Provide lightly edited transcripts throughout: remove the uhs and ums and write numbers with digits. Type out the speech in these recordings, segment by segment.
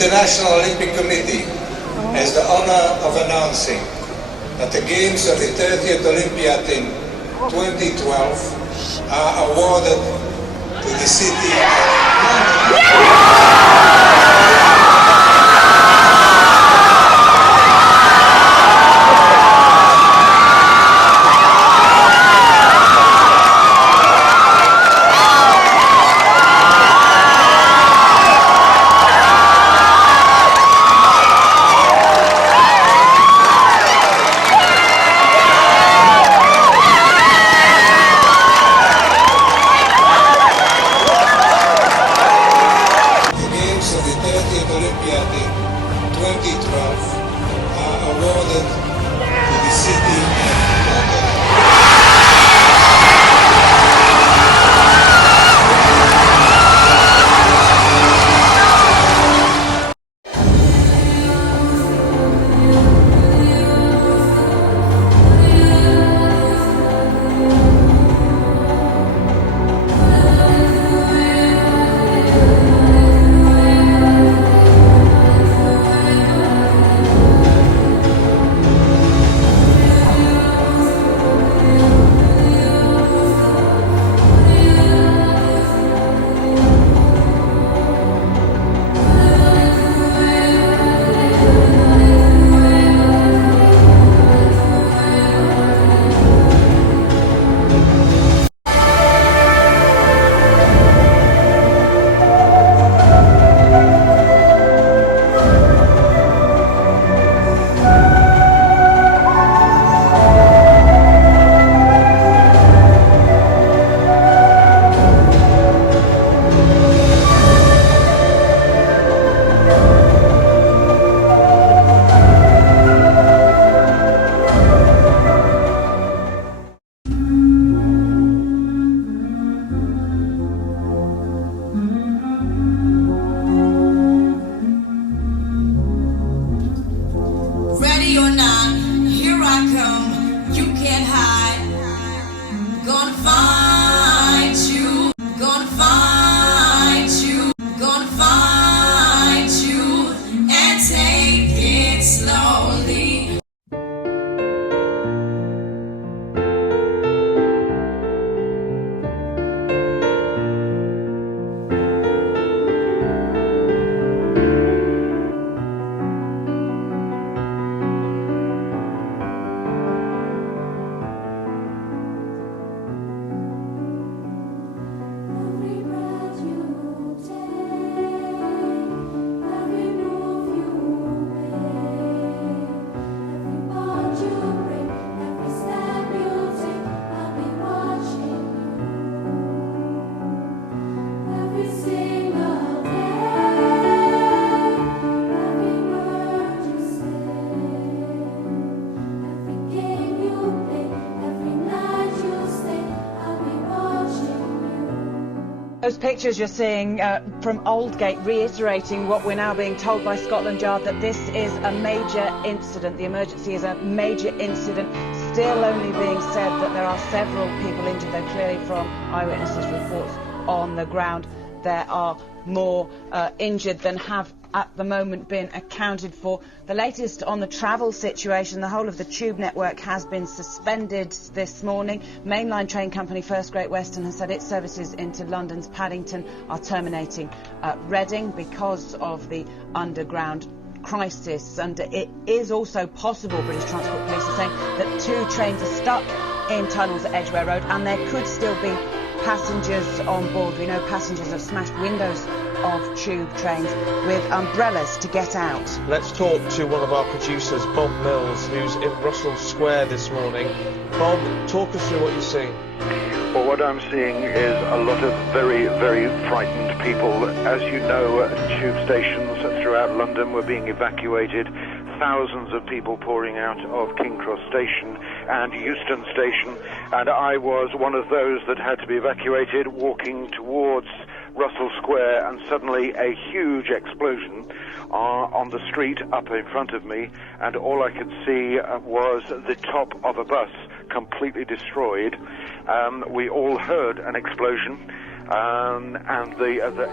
International Olympic Committee has the honor of announcing that the Games of the 30th Olympiad in 2012 are awarded to the city of Those pictures you're seeing from Aldgate reiterating what we're now being told by Scotland Yard, that this is a major incident. The emergency is a major incident. Still only being said that there are several people injured, though clearly from eyewitnesses' reports on the ground there are more injured than have at the moment been accounted for. The latest on the travel situation: the whole of the tube network has been suspended this morning. Mainline train company First Great Western has said its services into London's Paddington are terminating at Reading because of the underground crisis. And it is also possible, British Transport Police are saying, that 2 trains are stuck in tunnels at Edgware Road, and there could still be passengers on board. We know passengers have smashed windows of tube trains with umbrellas to get out. Let's talk to one of our producers, Bob Mills, who's in Russell Square this morning. Bob, talk us through what you're seeing. Well, what I'm seeing is a lot of very, very frightened people. As you know, tube stations throughout London were being evacuated. Thousands of people pouring out of King Cross Station and Euston Station, and I was one of those that had to be evacuated, walking towards Russell Square, and suddenly a huge explosion on the street up in front of me, and all I could see was the top of a bus completely destroyed. We all heard an explosion, and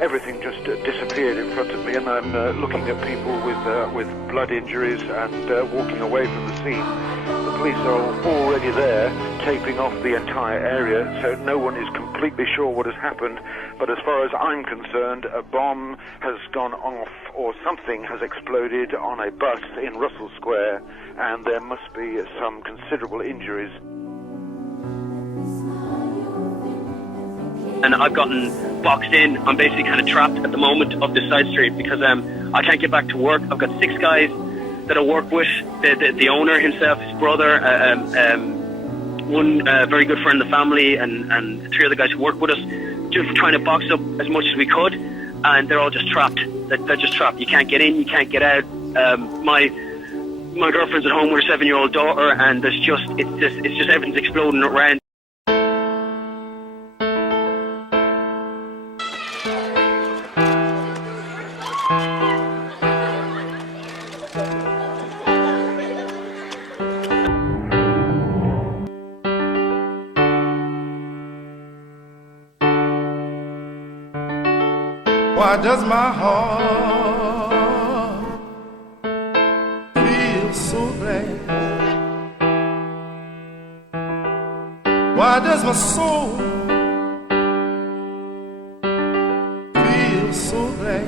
everything just disappeared in front of me, and I'm looking at people with blood injuries and walking away from the scene. The police are already there, taping off the entire area, so no one is completely sure what has happened. But as far as I'm concerned, a bomb has gone off, or something has exploded on a bus in Russell Square, and there must be some considerable injuries. And I've gotten boxed in. I'm basically kind of trapped at the moment of this side street because I can't get back to work. I've got 6 guys that I work with, the owner himself, his brother, one very good friend of the family, and 3 other guys who work with us, just trying to box up as much as we could, and they're all just trapped. They're just trapped. You can't get in, you can't get out. My girlfriend's at home with her 7-year-old daughter, and it's just everything's exploding around. Why does my heart feel so glad? Why does my soul feel so glad?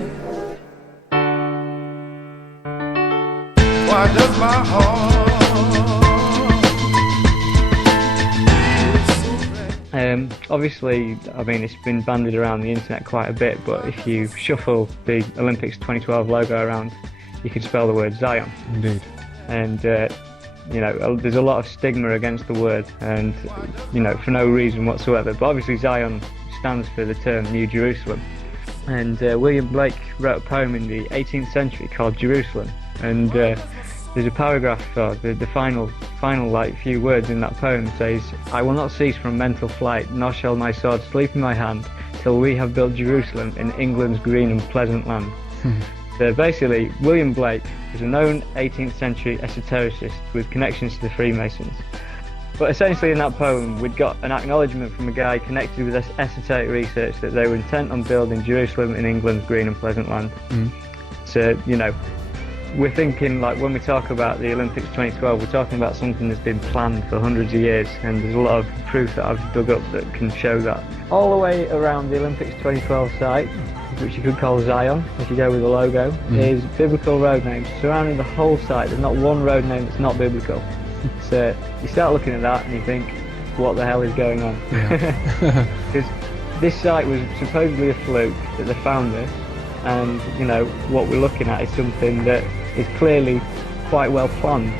Why does my heart obviously, I mean, it's been bandied around the internet quite a bit, but if you shuffle the Olympics 2012 logo around, you can spell the word Zion. Indeed. And, you know, there's a lot of stigma against the word, and, you know, for no reason whatsoever. But obviously Zion stands for the term New Jerusalem. And William Blake wrote a poem in the 18th century called Jerusalem. And there's a paragraph, the final like few words in that poem says, "I will not cease from mental flight, nor shall my sword sleep in my hand, till we have built Jerusalem in England's green and pleasant land." So basically, William Blake was a known 18th century esotericist with connections to the Freemasons. But essentially in that poem, we'd got an acknowledgement from a guy connected with esoteric research that they were intent on building Jerusalem in England's green and pleasant land. So, you know, we're thinking, like, when we talk about the Olympics 2012, we're talking about something that's been planned for hundreds of years, and there's a lot of proof that I've dug up that can show that. All the way around the Olympics 2012 site, which you could call Zion, if you go with the logo, is biblical road names surrounding the whole site. There's not one road name that's not biblical. So you start looking at that and you think, what the hell is going on? Because this site was supposedly a fluke that they found this, and, you know, what we're looking at is something that is clearly quite well planned.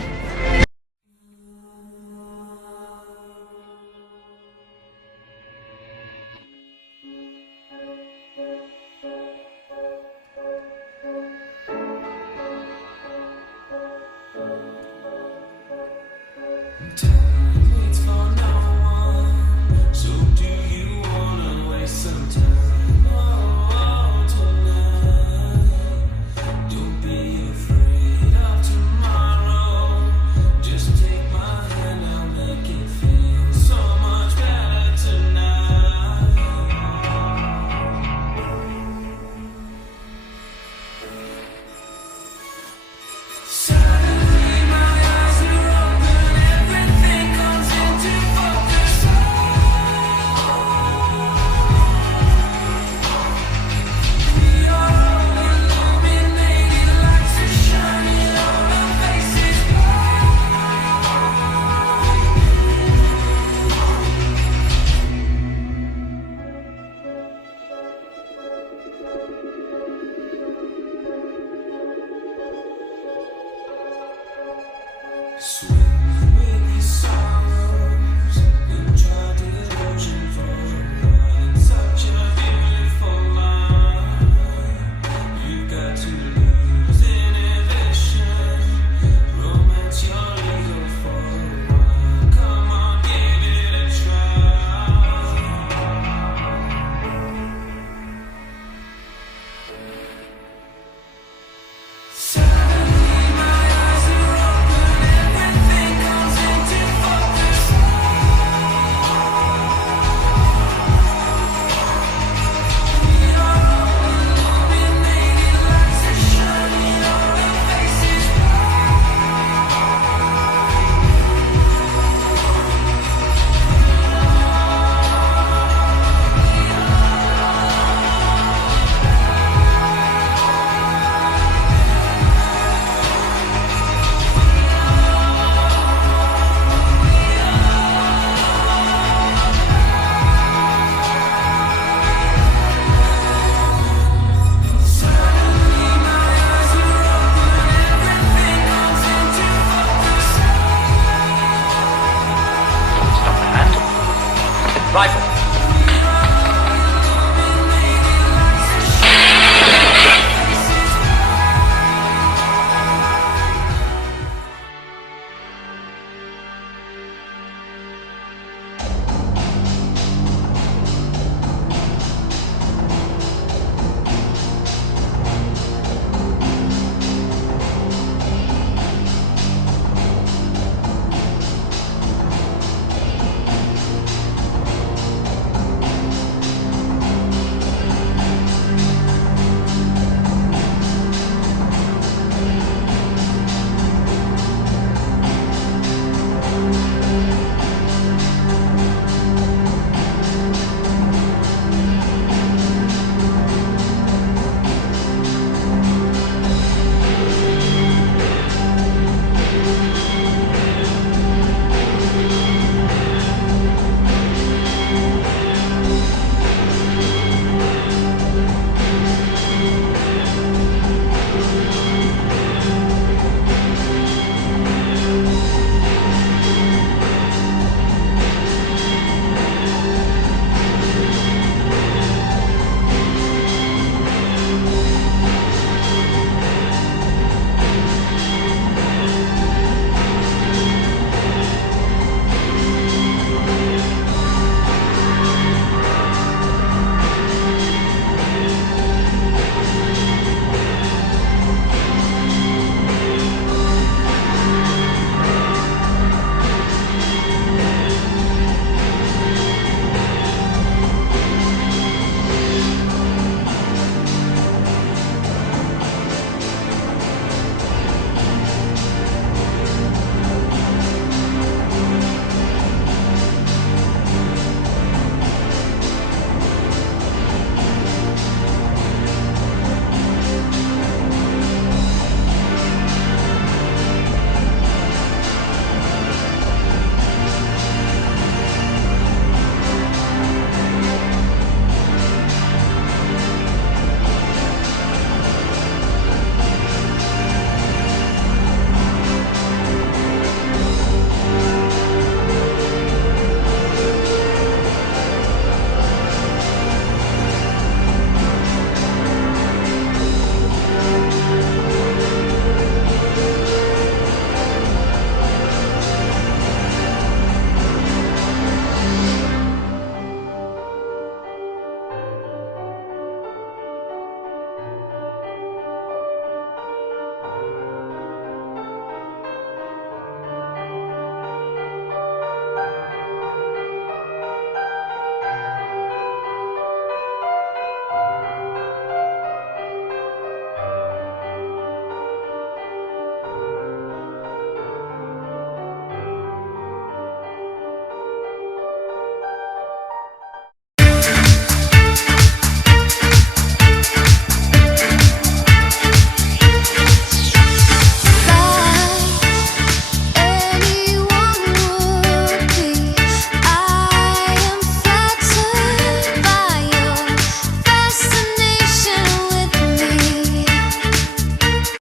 Sweet.